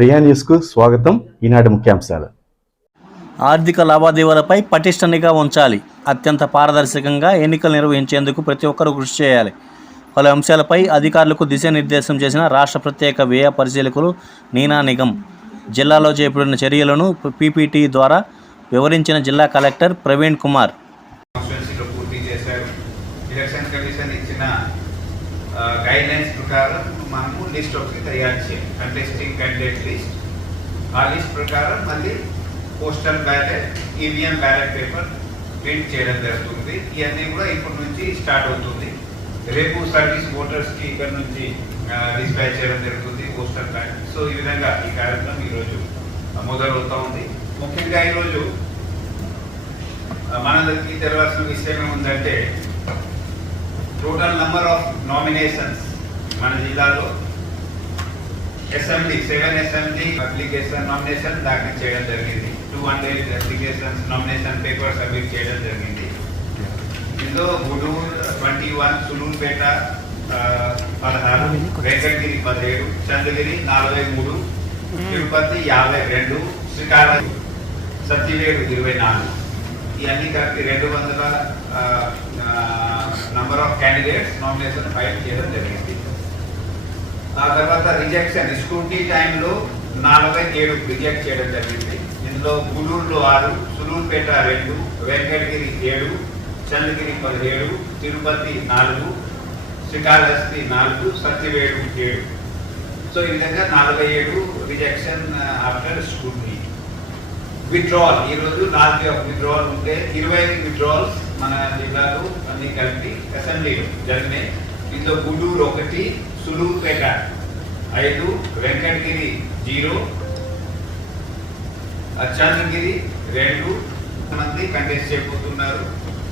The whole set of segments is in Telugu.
ప్రియా న్యూస్కు స్వాగతం. ఈనాటి ముఖ్యాంశాలు. ఆర్థిక లావాదేవీలపై పటిష్ట నిఘా ఉంచాలి. అత్యంత పారదర్శకంగా ఎన్నికలు నిర్వహించేందుకు ప్రతి ఒక్కరూ కృషి చేయాలి. పలు అంశాలపై అధికారులకు దిశానిర్దేశం చేసిన రాష్ట్ర ప్రత్యేక వ్యయ పరిశీలకులు నీనా నిగం జిల్లాలో చేపట్టిన చర్యలను పీపీటీ ద్వారా వివరించిన జిల్లా కలెక్టర్ ప్రవీణ్ కుమార్. గైడ్లైన్స్ ప్రకారం మనము లిస్ట్ ఒకటి తయారు చేయాలి, కంటెస్టింగ్ క్యాండిడేట్ లిస్ట్. ఆ లిస్ట్ ప్రకారం మళ్ళీ postal ballot, EVM ballot paper print చేయడం జరుగుతుంది. ఇవన్నీ కూడా ఇప్పటి నుంచి స్టార్ట్ అవుతుంది. రేపు సర్వీస్ ఓటర్స్కి ఇక్కడ నుంచి డిస్పాచ్ చేయడం జరుగుతుంది పోస్టల్ బ్యాలెట్. సో ఈ విధంగా ఈ కార్యక్రమం ఈరోజు మొదలవుతూ ఉంది. ముఖ్యంగా ఈరోజు మనందరికీ తెలవాల్సిన విషయం ఏముందంటే, టోటల్ నంబర్ ఆఫ్ నామినేషన్స్ మన జిల్లాలో అసెంబ్లీ 7 అసెంబ్లీ అప్లికేషన్ నామినేషన్ దాఖలు చేయడం జరిగింది. 200 అప్లికేషన్స్ నామినేషన్ పేపర్ సబ్మిట్ చేయడం జరిగింది. ఇందులో గూడూరు 21, సులూరుపేట 16, వెంకటగిరి 17, చంద్రగిరి 43, తిరుపతి 52, శ్రీకాకుళం సత్యవేడు 24. ఇవన్నీ కలిపి 200 number of candidates nomination file చేయడం జరిగింది. ఆ తర్వాత రిజెక్షన్ స్క్రూటినీ టైంలో 47 రిజెక్ట్ చేయడం జరిగింది. ఇందులో గూడూరులో 6, సులూరుపేట 2, వెంకటగిరి 7, చంద్రగిరి 17, తిరుపతి 4, శ్రీకాళహస్తి 4, సత్యవేడు 7. సో ఈ విధంగా 47 రిజెక్షన్ ఆఫ్టర్ స్క్రూటినీ. విత్డ్రావల్ ఈరోజు లాస్ట్ డే ఆఫ్ విత్డ్రావల్ ఉంటే 20 విత్డ్రావల్స్ మన జిల్లాలో అన్ని కలిపి అసెంబ్లీలో జరిగినాయి. ఇందులో గూడూరు 1, సులూరుపేట 5, వెంకటగిరి 0, చంద్రగిరి 2 మంది కంటెస్ట్ చేయబోతున్నారు.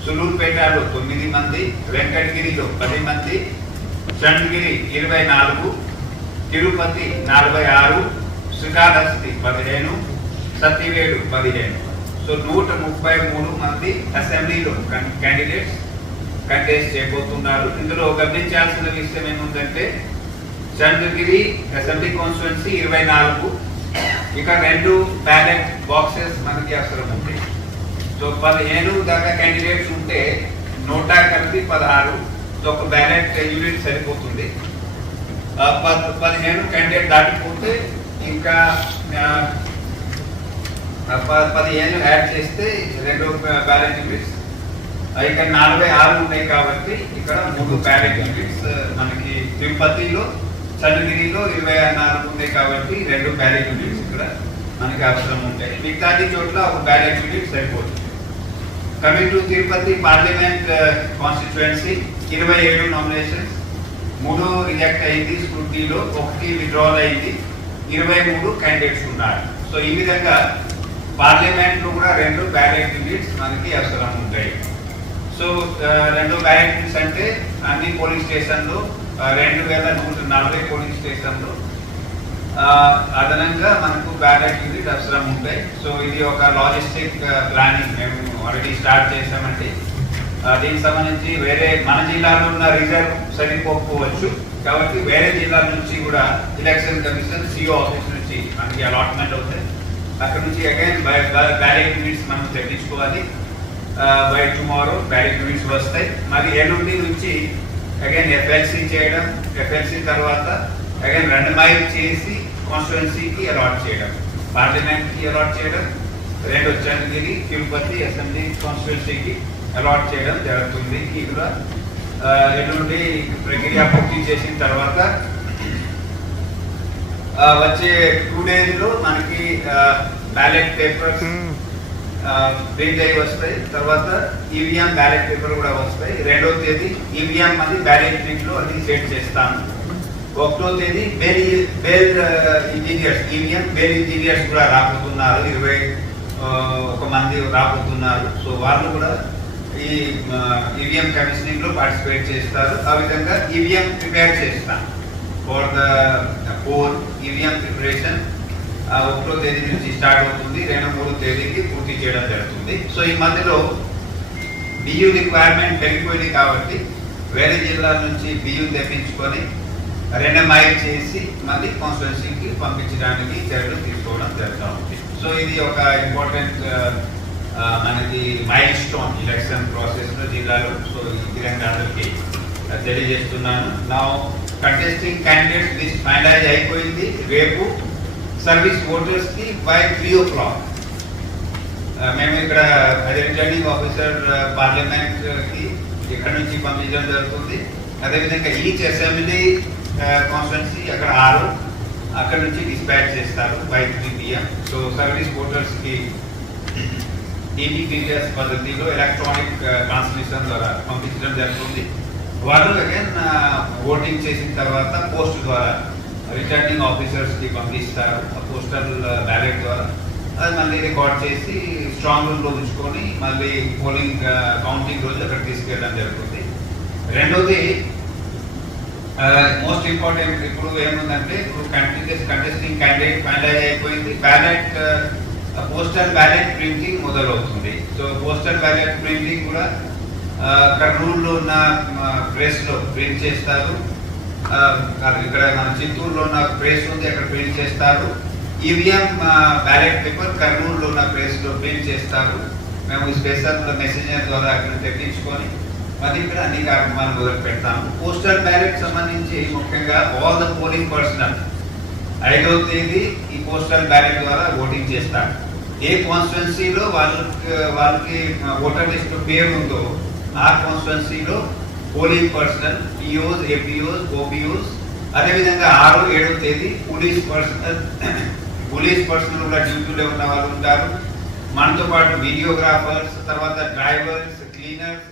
సులూరుపేటలో 9 మంది, వెంకటగిరిలో 10 మంది, చంద్రగిరి 24, తిరుపతి 46, శ్రీకాళహస్తి 15, సత్యవేడు 15. సో 133 మంది అసెంబ్లీలో క్యాండిడేట్స్ కంటెస్ట్ చేయబోతున్నారు. ఇందులో గమనించాల్సిన విషయం ఏముందంటే, చంద్రగిరి అసెంబ్లీ కాన్స్టిట్యున్సీ 24, ఇక 2 బ్యాలెట్ బాక్సెస్ మనకి అవసరం ఉంటాయి. సో 15 దాకా క్యాండిడేట్స్ ఉంటే 100 కలిపి 16, సో ఒక బ్యాలెట్ యూనిట్ సరిపోతుంది. 15 క్యాండిడేట్ దాటిపోతే ఇంకా 15 యాడ్ చేస్తే 2 బ్యాలెట్ యూనిట్స్. ఇక్కడ 46 ఉన్నాయి కాబట్టి ఇక్కడ 3 బ్యాలెట్ యూనిట్స్ మనకి తిరుపతిలో, చంద్రగిరిలో 24 ఉన్నాయి కాబట్టి 2 బ్యాలెట్ యూనిట్స్ ఇక్కడ మనకి అవసరం ఉంటాయి. మిగతాది చోట్ల ఒక బ్యాలెట్ యూనిట్ సరిపోతుంది. Coming to Tirupati parliament constituency 27 nominations, 3 reject అయింది స్క్రూటినీలో, 1 విత్డ్రావల్ అయింది, 23 క్యాండిడేట్స్ ఉన్నారు. సో ఈ విధంగా పార్లమెంట్ లో కూడా 2 బ్యాలెట్ యూనిట్స్ మనకి అవసరం ఉంటాయి. సో 2 బ్యాలెట్ యూనిట్స్ అంటే అన్ని పోలింగ్ స్టేషన్లో 2140 పోలింగ్ స్టేషన్లో అదనంగా మనకు బ్యాలెట్ యూనిట్ అవసరం ఉంటాయి. సో ఇది ఒక లాజిస్టిక్ ప్లానింగ్ మేము ఆల్రెడీ స్టార్ట్ చేసామండి. దీనికి సంబంధించి వేరే మన జిల్లాలో ఉన్న రిజర్వ్ సరిపోకపోవచ్చు కాబట్టి వేరే జిల్లాల నుంచి కూడా ఎలక్షన్ కమిషన్ సిఓ ఆఫీస్ నుంచి మనకి అలాట్మెంట్ అవుతాయి. అక్కడ నుంచి అగైన్ బ్యాలెట్ యూనిట్స్ మనం తెప్పించుకోవాలి. బై టుమారో బ్యాలెట్ యూనిట్స్ వస్తాయి. మరి ఎల్లుండి నుంచి అగైన్ ఎఫ్ఎల్సి చేయడం, ఎఫ్ఎల్సి తర్వాత అగైన్ randomize చేసి కాన్స్టిట్యుయెన్సీకి అలాట్ చేయడం, పార్లమెంట్కి అలాట్ చేయడం, 2 చంద్రగిరి తిరుపతి అసెంబ్లీ కాన్స్టిట్యుయెన్సీకి అలాట్ చేయడం జరుగుతుంది. ఇక్కడ ఎల్లుండి ప్రక్రియ పూర్తి చేసిన తర్వాత వచ్చే 2 daysలో మనకి బ్యాలెట్ పేపర్స్ ప్రింట్ అయ్యి వస్తాయి. తర్వాత ఈవీఎం బ్యాలెట్ పేపర్ కూడా వస్తాయి. 2వ తేదీ ఈవీఎం అది బ్యాలెట్ యూనిట్లో అది సెట్ చేస్తాము. 1వ తేదీ bale engineers, EVM bale engineers కూడా రాబోతున్నారు. 21 మంది రాబోతున్నారు. సో వాళ్ళు కూడా ఈ ఈవీఎం కమిషనింగ్ లో పార్టిసిపేట్ చేస్తారు. ఆ విధంగా ఈవీఎం ప్రిపేర్ చేస్తాం for the poll. EVM preparation 1వ తేదీ నుంచి స్టార్ట్ అవుతుంది, 2-3 తేదీకి పూర్తి చేయడం జరుగుతుంది. సో ఈ మధ్యలో బియ్యం రిక్వైర్మెంట్ పెరిగిపోయింది కాబట్టి వేరే జిల్లాల నుంచి బియ్యం తెప్పించుకొని రెండమైజ్ చేసి మళ్ళీ కాన్స్టిట్యున్సీకి పంపించడానికి చర్యలు తీసుకోవడం జరుగుతూ ఉంది. సో ఇది ఒక ఇంపార్టెంట్ మనకి మైల్ స్టోన్ ఎలక్షన్ ప్రాసెస్ లో జిల్లాలో. సో ఇది అందరికీ తెలియజేస్తున్నాను. నా కంటెస్టింగ్ క్యాండిడేట్స్ లిస్ట్ ఫైనలైజ్ అయిపోయింది. రేపు సర్వీస్ ఓటర్స్ కి బై 3 o'clock మేము ఇక్కడ రిటర్నింగ్ ఆఫీసర్ పార్లమెంట్ కి ఇక్కడ నుంచి పంపించడం జరుగుతుంది. అదేవిధంగా ఈచ్ అసెంబ్లీ కాన్స్టిట్యున్సీ అక్కడ 6 అక్కడ నుంచి డిస్పాచ్ చేస్తారు by 3 PM. So service voters కి ఈపీపీఎస్ పద్ధతిలో ఎలక్ట్రానిక్ ట్రాన్స్మిషన్ ద్వారా పంపించడం జరుగుతుంది. వాళ్ళు అగైన్ ఓటింగ్ చేసిన తర్వాత పోస్ట్ ద్వారా రిటర్నింగ్ ఆఫీసర్స్ కి పంపిస్తారు పోస్టల్ బ్యాలెట్ ద్వారా. అది మళ్ళీ రికార్డ్ చేసి స్ట్రాంగ్ రూమ్ లో ఉంచుకొని మళ్ళీ పోలింగ్ కౌంటింగ్ రోజు అక్కడ తీసుకెళ్ళడం జరుగుతుంది. రెండోది మోస్ట్ ఇంపార్టెంట్ ఇప్పుడు ఏముందంటే ఇప్పుడు కంటెస్టింగ్ క్యాండిడేట్ ఫైనలైజ్ అయిపోయింది. బ్యాలెట్ పోస్టల్ బ్యాలెట్ ప్రింటింగ్ మొదలవుతుంది. సో పోస్టల్ బ్యాలెట్ ప్రింటింగ్ కూడా కర్నూలులో ఉన్న ప్రెస్ లో ప్రింట్ చేస్తారు. ఇక్కడ మన చిత్తూరులో ఉన్న ప్రెస్ ఉంది, అక్కడ ప్రింట్ చేస్తారు. ఈవీఎం బ్యాలెట్ పేపర్ కర్నూలులో ఉన్న ప్రెస్ లో ప్రింట్ చేస్తారు. మేము స్పెషల్ మెసేంజర్ ద్వారా అక్కడ తెప్పించుకొని మరి ఇక్కడ అన్ని కార్యక్రమాలు మొదలు పెడతాము. పోస్టల్ బ్యాలెట్ సంబంధించి ముఖ్యంగా ఆల్ ద పోలింగ్ పర్సనల్ 5వ తేదీ ఈ పోస్టల్ బ్యాలెట్ ద్వారా ఓటింగ్ చేస్తారు. ఏ కాన్స్టిట్యున్సీలో వాళ్ళకి ఓటర్ లిస్ట్ పేరు ఉందో ఆ కాన్స్టిట్యున్సీలో polling personnel POs, APOs, OPOs, అదేవిధంగా 6, 7వ తేదీ పోలీస్ పర్సనల్ కూడా డ్యూటీలో ఉన్న వాళ్ళు ఉంటారు. మనతో పాటు వీడియోగ్రాఫర్స్, తర్వాత డ్రైవర్స్, క్లీనర్స్